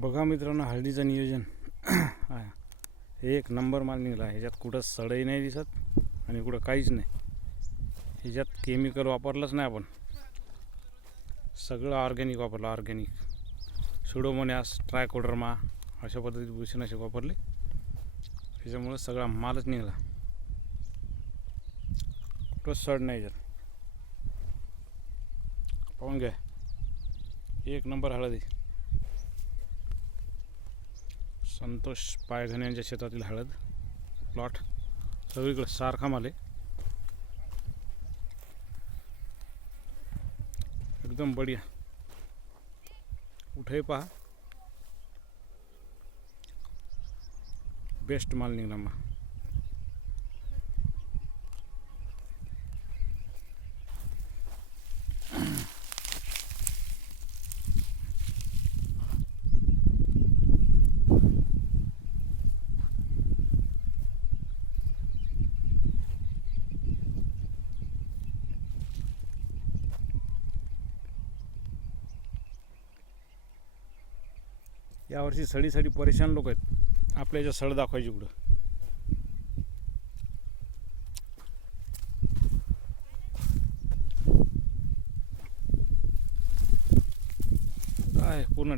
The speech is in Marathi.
बघा मित्रांनो, हळदीचं नियोजन एक नंबर माल निघाला. ह्याच्यात कुठं सडही नाही दिसत आणि कुठं काहीच नाही. ह्याच्यात केमिकल वापरलंच नाही आपण, सगळं ऑर्गॅनिक वापरलं. ऑर्गॅनिक सुडोमोनॅस, ट्रायकोडर्मा अशा पद्धतीचे बुरशीनाशक वापरले. त्याच्यामुळे सगळा मालच निघाला, कुठं सड नाही. ह्याच्यात पाहून घ्या, एक नंबर हळदी. संतोष पायघणे यांच्या शेतातील हळद प्लॉट. सगळीकडे सारखा माल आहे, एकदम बढिया. कुठेही पहा, बेस्ट माल निघाला मग. यावर्षी सडीसाठी परेशान लोक आहेत. आपल्या याच्या सड दाखवायची कुठं. काय पूर्ण